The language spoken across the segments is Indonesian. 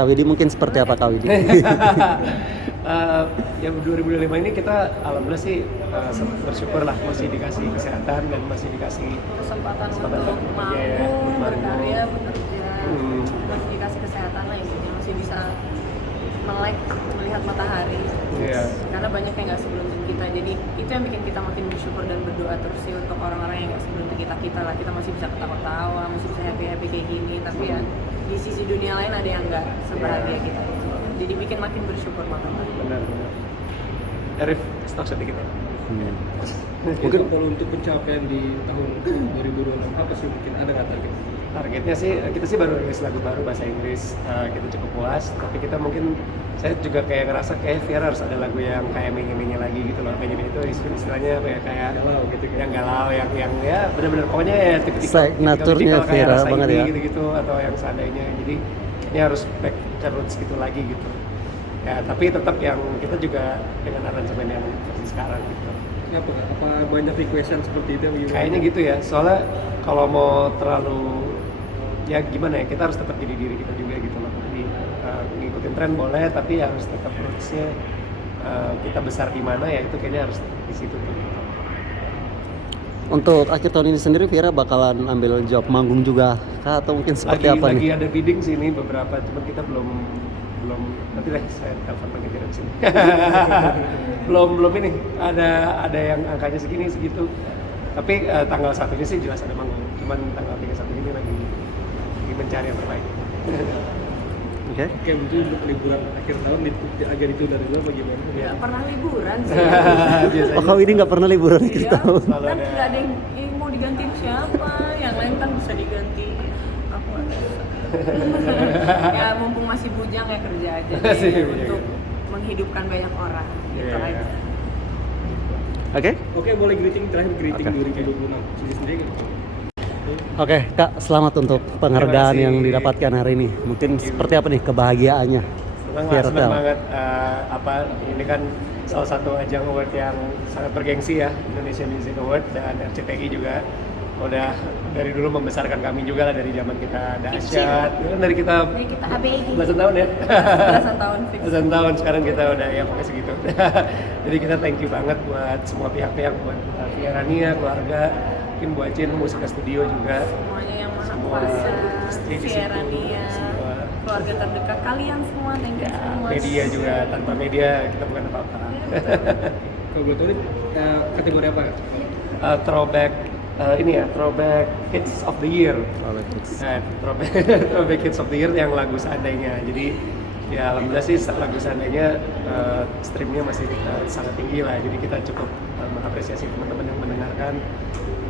Kak Widi mungkin seperti apa Kak Widi? Ya 2025 ini kita alhamdulillah sih bersyukur lah masih dikasih kesehatan dan masih dikasih kesempatan untuk bekerja ya, manggung, manggung. berkarya, bekerja, masih dikasih kesehatan lah intinya, masih bisa melek melihat matahari. Iya. Karena banyak yang nggak seberuntung kita, jadi itu yang bikin kita makin bersyukur dan berdoa terus sih untuk orang-orang yang nggak seberuntung kita lah. Kita masih bisa ketawa-tawa, masih bisa happy kayak gini, tapi ya di sisi dunia lain ada yang nggak sebahagia kita itu. Jadi bikin makin bersyukur banget. Benar. Arif, stok sedikit ya. Mungkin kalau untuk pencapaian di tahun 2026 apa sih, mungkin ada nggak target? Targetnya sih, kita sih baru rilis lagu baru bahasa Inggris, kita cukup puas. Tapi kita mungkin, saya juga kayak ngerasa kayak Viera harus ada lagu yang kayak menye-menye lagi gitu loh. Menye-menye itu istilahnya kayak Galau gitu kan? yang galau, yang ya benar-benar pokoknya ya Signaturenya Viera banget ya. Gitu-gitu atau yang seandainya. Jadi ini harus back ke roots gitu lagi gitu. Ya tapi tetap yang kita juga dengan aransemen yang versi sekarang gitu. Kenapa nggak? Apa banyak requestan seperti itu? Gimana? Kayaknya gitu ya, soalnya kalau mau terlalu ya gimana ya, kita harus tetap jadi diri kita juga gitu loh. Jadi ngikutin tren boleh, tapi harus tetap rootsnya kita besar di mana ya, itu kayaknya harus di situ tuh. Untuk akhir tahun ini sendiri Viera bakalan ambil job manggung juga kah, atau mungkin seperti apa Lagi nih? ada bidding sih ini beberapa, cuman kita belum nanti deh saya telepon lagi dari sini. belum ini ada yang angkanya segini segitu. Tapi tanggal 1 ini sih jelas ada manggung. Cuman tanggal 31 ini lagi mencari yang terbaik. Oke. Oke, mungkin untuk liburan akhir tahun agar itu dari dulu bagaimana? Nggak pernah liburan sih. Biasanya Oh Kak Widi nggak pernah liburan akhir Iya, tahun. selalu kan ada. nggak ada yang mau digantiin siapa, yang lain kan bisa diganti. Aku nggak bisa. Ya mumpung masih bujang ya kerja aja Masih deh, bujang. untuk menghidupkan banyak orang gitu Iya. aja. Oke. Oke, boleh terakhir greeting Oke. 2026 sendiri kan? Oke Kak, selamat untuk penghargaan Terima kasih. yang didapatkan hari ini. Mungkin seperti apa nih kebahagiaannya? Senang banget. Ini kan salah satu ajang award yang sangat bergengsi ya, Indonesia Music Award, dan RCTI juga udah dari dulu membesarkan kami juga lah, dari zaman kita dahsyat, dari kita Jadi kita ABG belasan tahun ya. belasan tahun fix. Belasan tahun, sekarang kita udah ya pokoknya segitu. Jadi kita thank you banget buat semua pihak-pihak, buat Vierania, keluarga, mungkin buat Jin, Musika Studio juga. Semuanya yang maha Semua kuasa, istri di situ, Vierania, semua. keluarga terdekat kalian semua, thank you so much. Media juga, tanpa media kita bukan apa-apa. Kalau boleh tahu nih, kategori apa? Throwback throwback hits of the year. Throwback hits of the year yang lagu seandainya. Jadi ya alhamdulillah sih lagu seandainya streamnya masih sangat tinggi lah. Jadi kita cukup mengapresiasi teman-teman yang mendengarkan,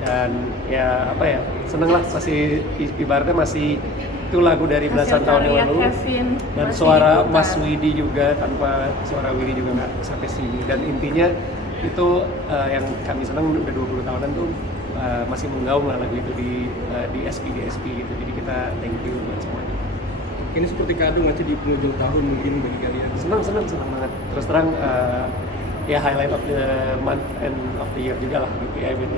dan ya apa ya, seneng lah, masih ibaratnya masih itu lagu dari belasan tahun yang lalu, dan suara Mas Widi juga, tanpa suara Widi juga nggak sampai sini. Dan intinya itu yang kami senang udah 20 tahunan tuh masih menggaung lah lagu itu di SP gitu. Jadi kita thank you buat semuanya. Ini seperti kado nggak sih di penghujung tahun mungkin bagi kalian? Senang banget. Terus terang ya highlight of the month and of the year juga lah gitu ya gitu.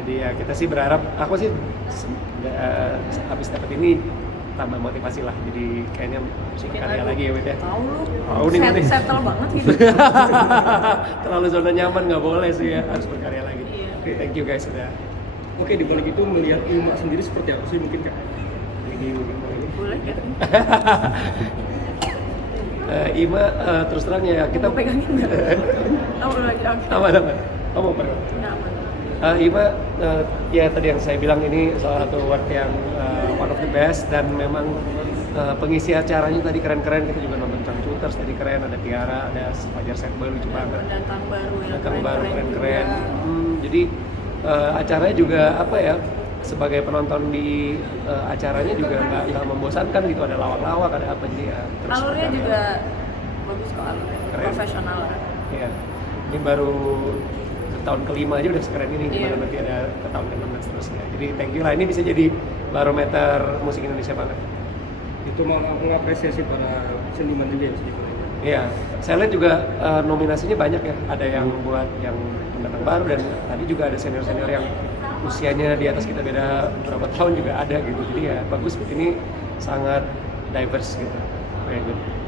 Jadi ya kita sih berharap, aku sih habis dapat ini tambah motivasi lah. Jadi kayaknya harus berkarya lagi ya Wid ya. Tahu lu, Tahu nih. settle banget hidup. Terlalu zona nyaman nggak boleh sih ya, harus berkarya lagi. Iya. Oke, thank you guys sudah. Oke, di balik itu melihat Ima sendiri seperti apa sih mungkin Kak? Ini mungkin Boleh kan? Ima terus terang ya kita Mau pegangin nggak? Kamu dulu aja, oke. aman. Kamu mau pegang? Nggak aman. Ima, ya tadi yang saya bilang ini salah satu award yang one of the best, dan memang pengisi acaranya tadi keren-keren. Kita juga nonton Changcuters tadi keren, ada Tiara, ada Fajar Setboy lucu banget. Pendatang baru yang Datang baru keren-keren. juga. Jadi acaranya juga apa ya, sebagai penonton di acaranya juga nggak membosankan gitu, ada lawak-lawak, ada apa, jadi ya terus Alurnya berkarya. juga bagus kok, alurnya Keren. profesional. Iya, ini baru tahun kelima aja udah sekeren ini, gimana Iya. nanti ada ke tahun ke-6 dan seterusnya. Jadi thank you lah, ini bisa jadi barometer musik Indonesia banget. Itu mau mengapresiasi para seniman juga ya sedikit. Iya, saya lihat juga nominasinya banyak ya, ada yang buat yang pendatang baru, dan tadi juga ada senior-senior yang usianya di atas kita beda berapa tahun juga ada gitu. Jadi ya bagus, ini sangat diverse gitu. Very good.